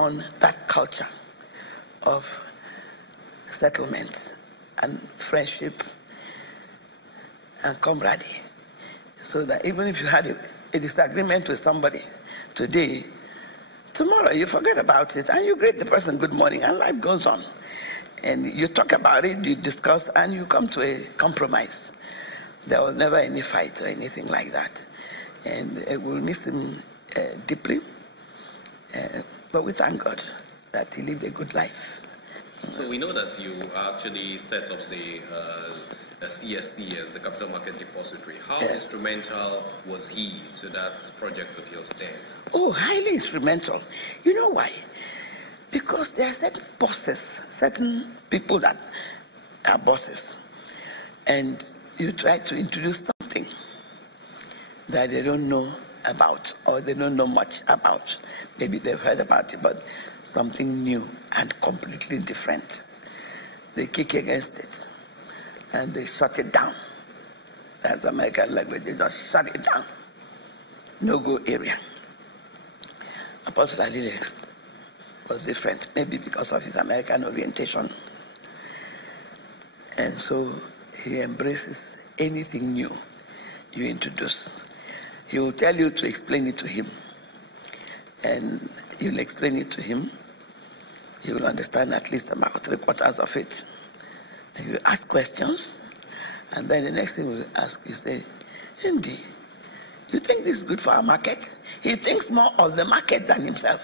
on that culture of settlement and friendship and camaraderie, so that even if you had a disagreement with somebody today, tomorrow you forget about it and you greet the person good morning and life goes on. And you talk about it, you discuss, and you come to a compromise. There was never any fight or anything like that. And we'll miss him deeply. But we thank God that he lived a good life. So we know that you actually set up the CSC as the Capital Market Depository. How instrumental was he to that project of yours then? Oh, highly instrumental. You know why? Because there are certain bosses, certain people that are bosses, and you try to introduce something that they don't know about or they don't know much about. Maybe they've heard about it, but something new and completely different. They kick against it and they shut it down. That's American language. They just shut it down. No-go area. Apostle Alile was different, maybe because of his American orientation. And so he embraces anything new you introduce. He will tell you to explain it to him. And you'll explain it to him. He will understand at least about 3/4 of it. And you ask questions. And then the next thing we'll ask, you say, Indy, you think this is good for our market? He thinks more of the market than himself.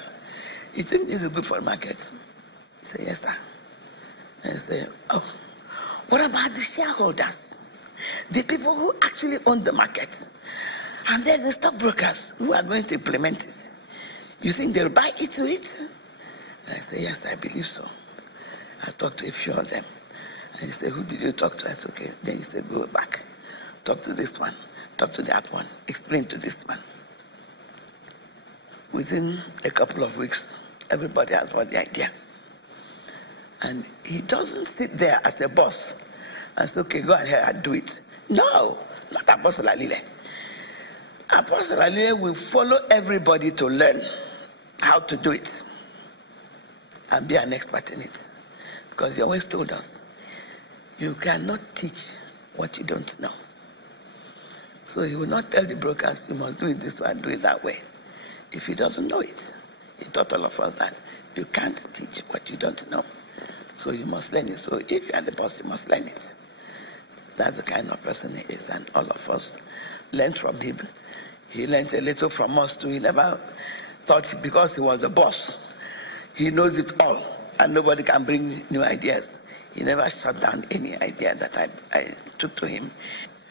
You think this is good for the market? You say, yes, sir. And you say, oh, what about the shareholders? The people who actually own the market? And then the stockbrokers who are going to implement it. You think they'll buy into it? And I say, yes, I believe so. I talked to a few of them. And you say, who did you talk to? I said, okay. Then you say, go back. Talk to this one. Talk to that one. Explain to this one. Within a couple of weeks, everybody has got the idea. And he doesn't sit there as a boss and say, okay, go ahead and do it. No, not Apostle Alile. Apostle Alile will follow everybody to learn how to do it and be an expert in it. Because he always told us, you cannot teach what you don't know. So he will not tell the brokers, you must do it this way and do it that way. If he doesn't know it, he taught all of us that you can't teach what you don't know. So you must learn it. So if you are the boss, you must learn it. That's the kind of person he is, and all of us learned from him. He learned a little from us too. He never thought because he was the boss, he knows it all, and nobody can bring new ideas. He never shut down any idea that I took to him.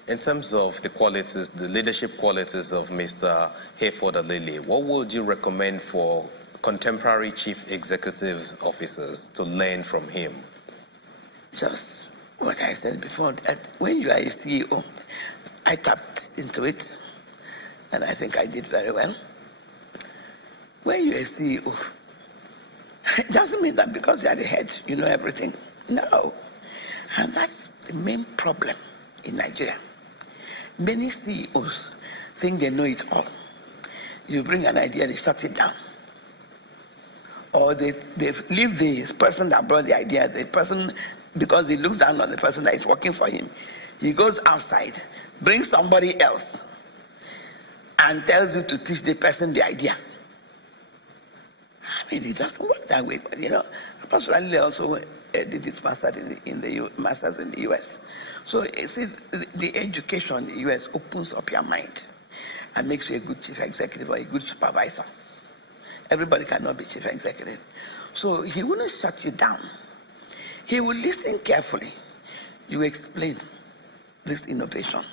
In terms of the qualities, the leadership qualities of Mr. Hayford Alile, what would you recommend for contemporary chief executive officers to learn from him? Just what I said before, that when you are a CEO, I tapped into it, and I think I did very well. When you're a CEO, it doesn't mean that because you are the head, you know everything. No. And that's the main problem in Nigeria. Many CEOs think they know it all. You bring an idea, they shut it down. Or they leave the person that brought the idea, the person, because he looks down on the person that is working for him. He goes outside, brings somebody else, and tells you to teach the person the idea. I mean, it doesn't work that way. But, you know, Apostle Alile also did his master's in the US. So, you see, the education in the US opens up your mind and makes you a good chief executive or a good supervisor. Everybody cannot be chief executive. So he wouldn't shut you down. He will listen carefully. You explain this innovation.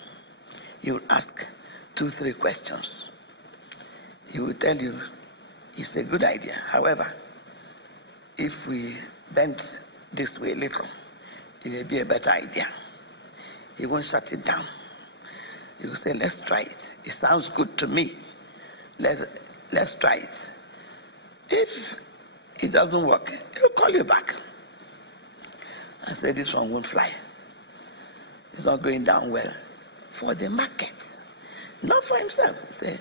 He will ask 2-3 questions. He will tell you it's a good idea. However, if we bend this way a little, it may be a better idea. He won't shut it down. He will say, let's try it. It sounds good to me. Let's try it. If it doesn't work, he'll call you back and say, this one won't fly. It's not going down well. For the market, not for himself. He say,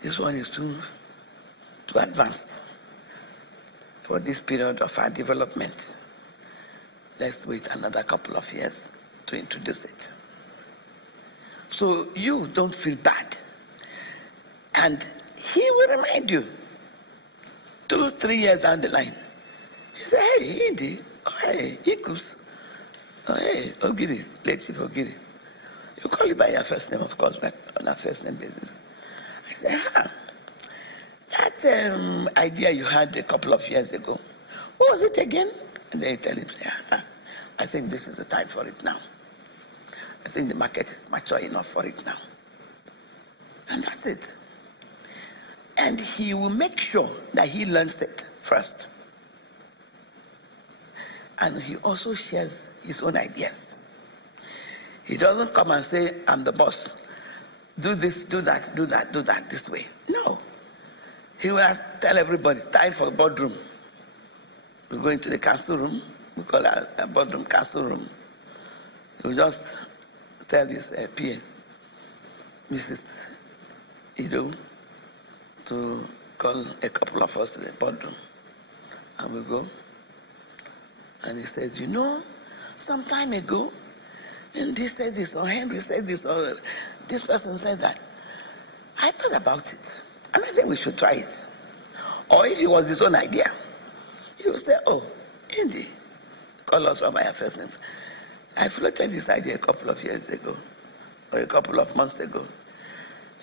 this one is too advanced. for this period of our development. Let's wait another couple of years to introduce it. So you don't feel bad. And he will remind you 2-3 years down the line. He said, hey, Indy, oh, hey, Ikus, oh, hey, Ogiri, late Chief Ogiri. You call you by your first name, of course, but on a first name basis. I said, that idea you had a couple of years ago, what was it again? And they tell him, I think this is the time for it now. I think the market is mature enough for it now. And that's it. And he will make sure that he learns it first. And he also shares his own ideas. He doesn't come and say, I'm the boss. Do this, do that, do that, do that this way. No. He will tell everybody, time for a boardroom. We go into the council room. We call it a boardroom, council room. He will just tell his PA, Mrs. Ido, to call a couple of us to the boardroom. And we go. And he says, you know, some time ago, and this said this, or Henry said this, or this person said that. I thought about it, and I think we should try it. Or if it was his own idea, he would say, oh, Indy, call us by our first names. I floated this idea a couple of years ago, or a couple of months ago.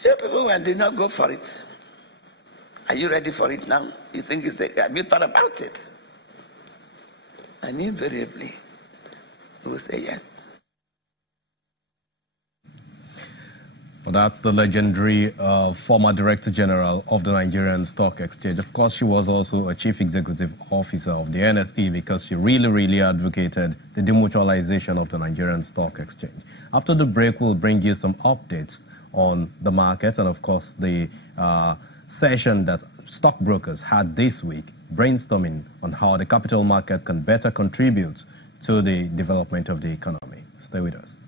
You people did not go for it. Are you ready for it now? You think have you thought about it? And invariably, he will say yes. Well, that's the legendary former Director General of the Nigerian Stock Exchange. Of course, she was also a Chief Executive Officer of the NSE because she really advocated the demutualization of the Nigerian Stock Exchange. After the break, we'll bring you some updates on the market and, of course, the session that stockbrokers had this week, brainstorming on how the capital market can better contribute to the development of the economy. Stay with us.